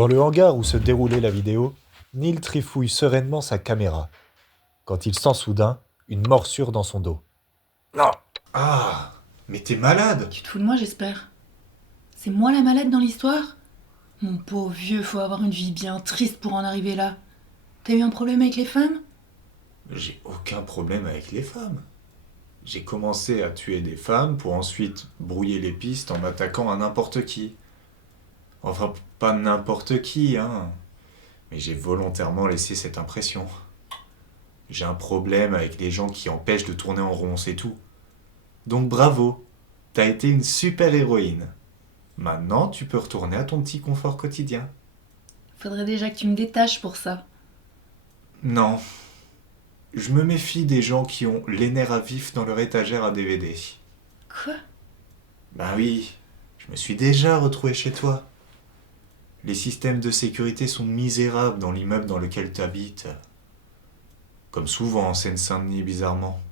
Dans le hangar où se déroulait la vidéo, Neil trifouille sereinement sa caméra, quand il sent soudain une morsure dans son dos. Non. Ah, mais t'es malade. Tu te fous de moi, j'espère. C'est moi la malade dans l'histoire? Mon pauvre vieux, faut avoir une vie bien triste pour en arriver là. T'as eu un problème avec les femmes? J'ai aucun problème avec les femmes. J'ai commencé à tuer des femmes pour ensuite brouiller les pistes en m'attaquant à n'importe qui. Enfin, pas n'importe qui, hein. Mais j'ai volontairement laissé cette impression. J'ai un problème avec les gens qui empêchent de tourner en rond, c'est tout. Donc bravo, t'as été une super héroïne. Maintenant, tu peux retourner à ton petit confort quotidien. Faudrait déjà que tu me détaches pour ça. Non. Je me méfie des gens qui ont les nerfs à vif dans leur étagère à DVD. Quoi? Ben oui, je me suis déjà retrouvé chez toi. Les systèmes de sécurité sont misérables dans l'immeuble dans lequel tu habites. Comme souvent en Seine-Saint-Denis, bizarrement.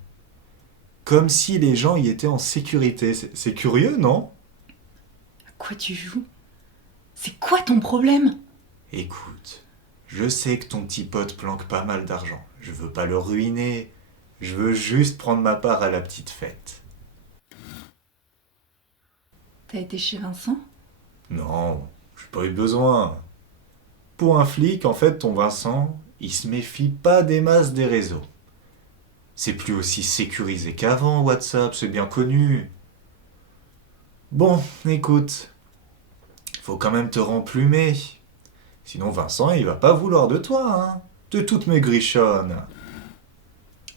Comme si les gens y étaient en sécurité. C'est curieux, non? À quoi tu joues? C'est quoi ton problème? Écoute, je sais que ton petit pote planque pas mal d'argent. Je veux pas le ruiner. Je veux juste prendre ma part à la petite fête. T'as été chez Vincent? Non, j'ai pas eu besoin. Pour un flic, en fait, ton Vincent, il se méfie pas des masses des réseaux. C'est plus aussi sécurisé qu'avant, WhatsApp, c'est bien connu. Bon, écoute, faut quand même te remplumer. Sinon Vincent, il va pas vouloir de toi, hein. De toutes mes grichonnes.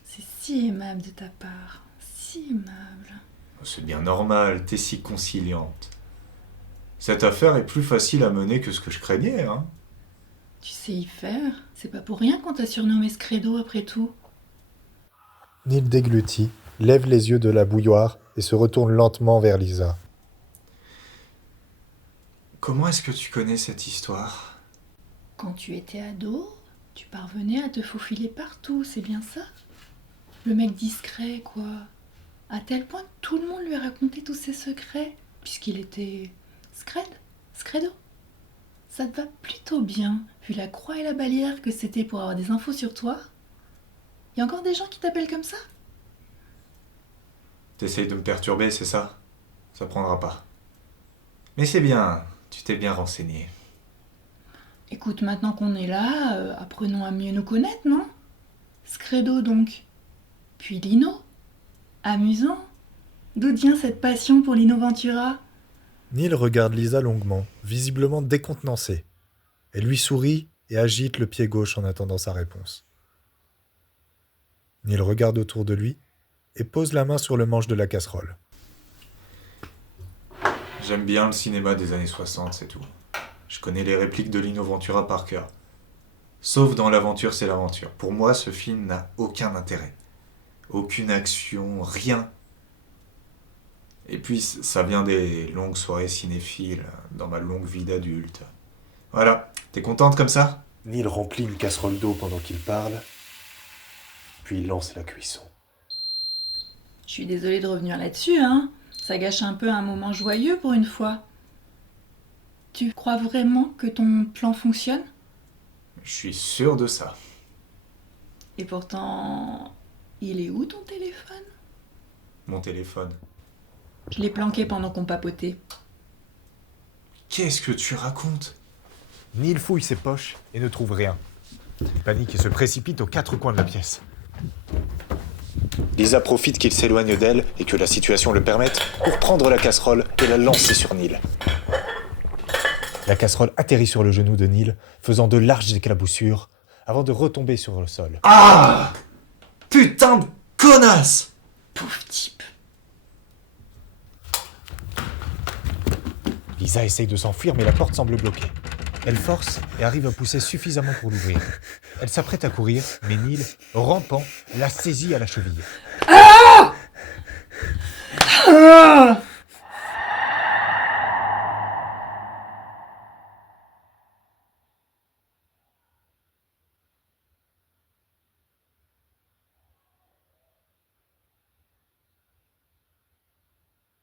C'est si aimable de ta part. Si aimable. C'est bien normal, t'es si conciliante. Cette affaire est plus facile à mener que ce que je craignais, hein. Tu sais y faire. C'est pas pour rien qu'on t'a surnommé Scredo après tout. Neil déglutit, lève les yeux de la bouilloire et se retourne lentement vers Lisa. Comment est-ce que tu connais cette histoire? Quand tu étais ado, tu parvenais à te faufiler partout, c'est bien ça? Le mec discret, quoi. À tel point que tout le monde lui racontait tous ses secrets, puisqu'il était Scredo. Ça te va plutôt bien, vu la croix et la bannière que c'était pour avoir des infos sur toi. Y a encore des gens qui t'appellent comme ça? T'essayes de me perturber, c'est ça? Ça prendra pas. Mais c'est bien, tu t'es bien renseigné. Écoute, maintenant qu'on est là, apprenons à mieux nous connaître, non? Scredo donc. Puis Lino. Amusant. D'où vient cette passion pour Lino Ventura? Neil regarde Lisa longuement, visiblement décontenancée. Elle lui sourit et agite le pied gauche en attendant sa réponse. Neil regarde autour de lui et pose la main sur le manche de la casserole. J'aime bien le cinéma des années 60, c'est tout. Je connais les répliques de Lino Ventura par cœur. Sauf dans L'aventure, c'est l'aventure. Pour moi, ce film n'a aucun intérêt. Aucune action, rien. Et puis, ça vient des longues soirées cinéphiles, dans ma longue vie d'adulte. Voilà, t'es contente comme ça? Neil remplit une casserole d'eau pendant qu'il parle, puis il lance la cuisson. Je suis désolée de revenir là-dessus, hein. Ça gâche un peu un moment joyeux pour une fois. Tu crois vraiment que ton plan fonctionne? Je suis sûr de ça. Et pourtant, il est où ton téléphone? Mon téléphone. Je l'ai planqué pendant qu'on papotait. Qu'est-ce que tu racontes? Neil fouille ses poches et ne trouve rien. Il panique et se précipite aux quatre coins de la pièce. Lisa profite qu'il s'éloigne d'elle et que la situation le permette pour prendre la casserole et la lancer sur Neil. La casserole atterrit sur le genou de Neil, faisant de larges éclaboussures, avant de retomber sur le sol. Ah! Putain de connasse! Pauvre type. Lisa essaye de s'enfuir, mais la porte semble bloquée. Elle force et arrive à pousser suffisamment pour l'ouvrir. Elle s'apprête à courir, mais Neil, rampant, la saisit à la cheville. Ah!